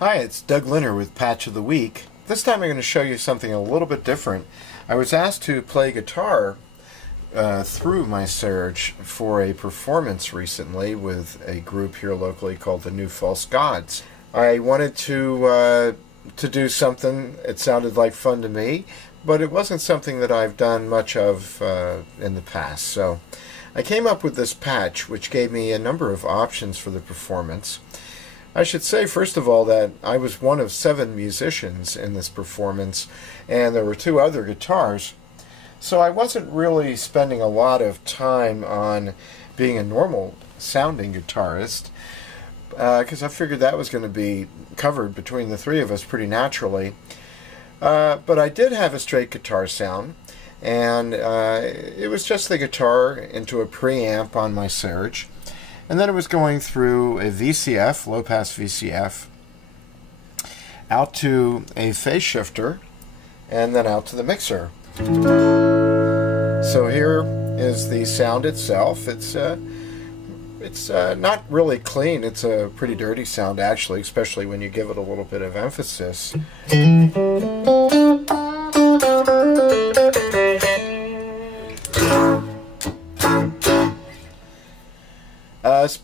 Hi, it's Doug Lynner with Patch of the Week. This time I'm going to show you something a little bit different. I was asked to play guitar through my Serge for a performance recently with a group here locally called the New False Gods. I wanted to do something. It sounded like fun to me, but it wasn't something that I've done much of in the past. So I came up with this patch, which gave me a number of options for the performance. I should say, first of all, that I was one of 7 musicians in this performance, and there were 2 other guitars. So I wasn't really spending a lot of time on being a normal sounding guitarist, because I figured that was going to be covered between the 3 of us pretty naturally. But I did have a straight guitar sound, and it was just the guitar into a preamp on my Serge. And then it was going through a VCF, low-pass VCF, out to a phase shifter, and then out to the mixer. So here is the sound itself. It's not really clean. It's a pretty dirty sound, actually, especially when you give it a little bit of emphasis.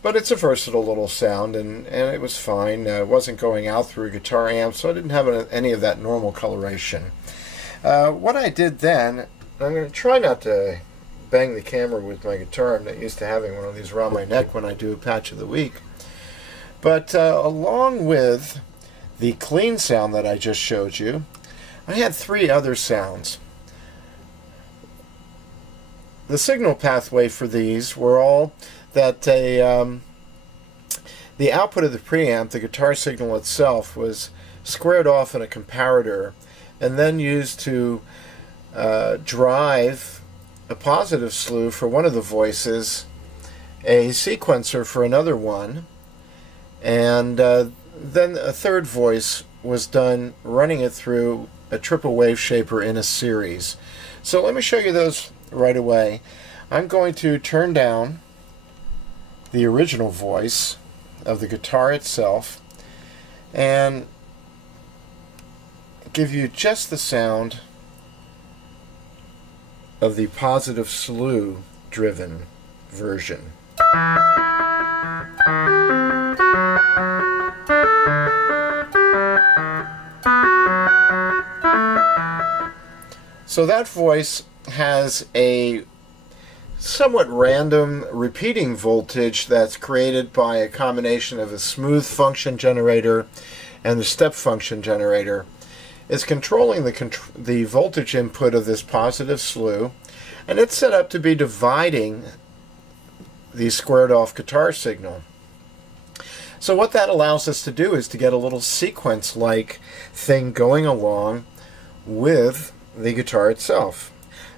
But it's a versatile little sound, and it was fine. It wasn't going out through a guitar amp, so I didn't have any of that normal coloration. What I did then, I'm going to try not to bang the camera with my guitar. I'm not used to having one of these around my neck when I do a Patch of the Week. But along with the clean sound that I just showed you, I had 3 other sounds. The signal pathway for these were all that the output of the preamp, the guitar signal itself, was squared off in a comparator and then used to drive a positive slew for one of the voices, a sequencer for another one, and then a third voice was done running it through a Triple-Waveshaper in a series. So let me show you those right away. I'm going to turn down the original voice of the guitar itself and give you just the sound of the positive slew driven version. So that voice has a somewhat random repeating voltage that's created by a combination of a smooth function generator and the step function generator. It's controlling the voltage input of this positive slew, and it's set up to be dividing the squared off guitar signal. So what that allows us to do is to get a little sequence-like thing going along with the guitar itself.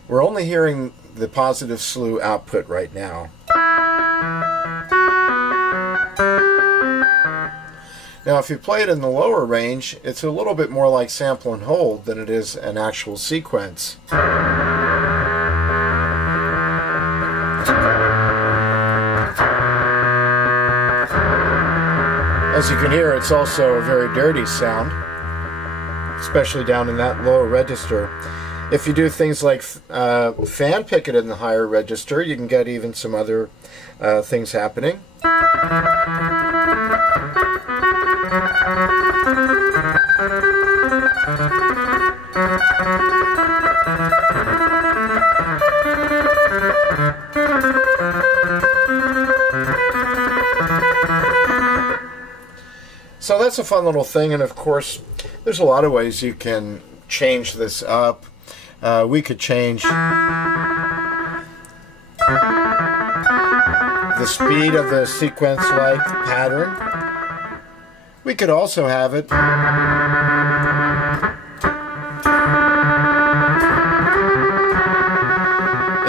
We're only hearing the positive slew output right now. Now if you play it in the lower range, it's a little bit more like sample and hold than it is an actual sequence. As you can hear, it's also a very dirty sound, especially down in that low register. If you do things like fan pick it in the higher register, you can get even some other things happening. So that's a fun little thing, and of course there's a lot of ways you can change this up. We could change the speed of the sequence-like pattern. We could also have it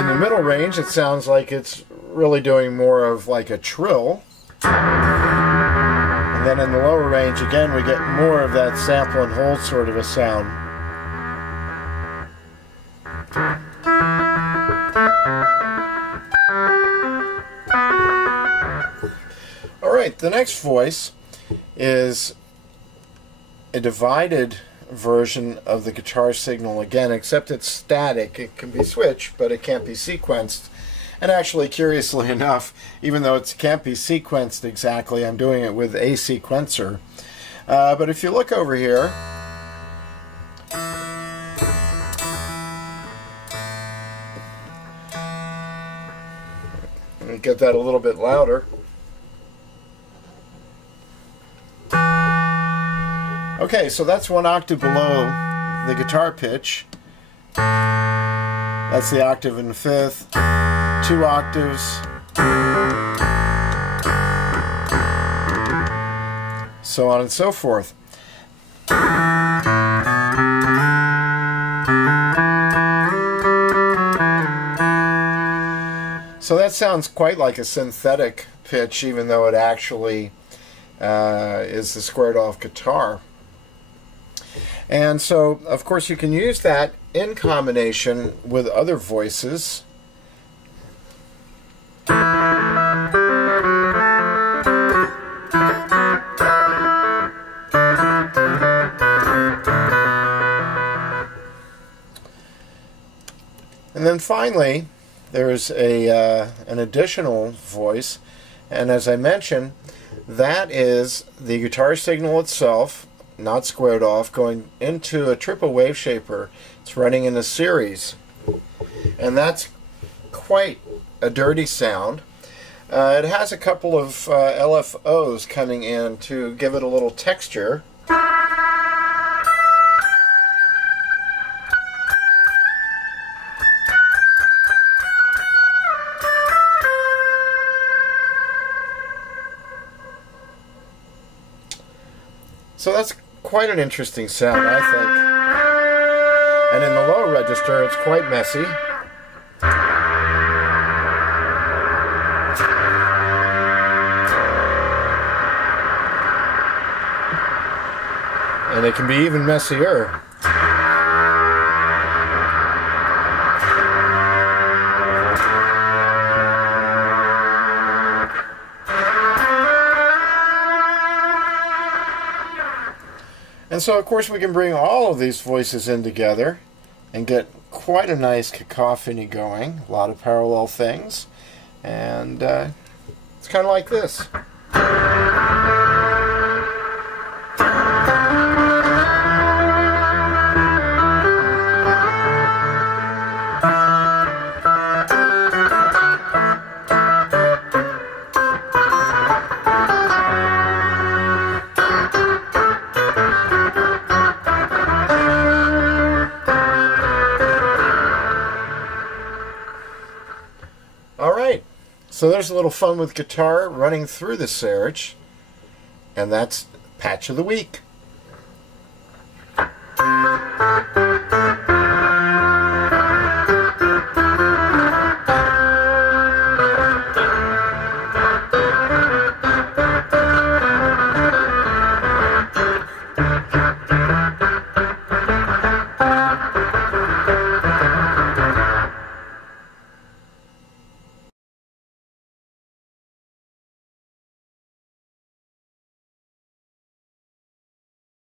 in the middle range. It sounds like it's really doing more of like a trill. And then in the lower range, again, we get more of that sample and hold sort of a sound. Alright, the next voice is a divided version of the guitar signal again, except it's static. It can be switched, but it can't be sequenced. And actually, curiously enough, even though it can't be sequenced exactly, I'm doing it with a sequencer. But if you look over here, let me get that a little bit louder. Okay, so that's 1 octave below the guitar pitch. That's the octave in the 5th, 2 octaves, so on and so forth. So that sounds quite like a synthetic pitch, even though it actually is the squared off guitar. And so, of course, you can use that in combination with other voices. And then finally, there's an additional voice, and as I mentioned, that is the guitar signal itself, not squared off, going into a Triple-Waveshaper. It's running in a series, and that's quite a dirty sound. It has a couple of LFOs coming in to give it a little texture. So that's quite an interesting sound, I think. And in the low register, it's quite messy. And it can be even messier. And so, of course, we can bring all of these voices in together and get quite a nice cacophony going. A lot of parallel things. And it's kind of like this. Alright, so there's a little fun with guitar running through the Serge, and that's Patch of the Week.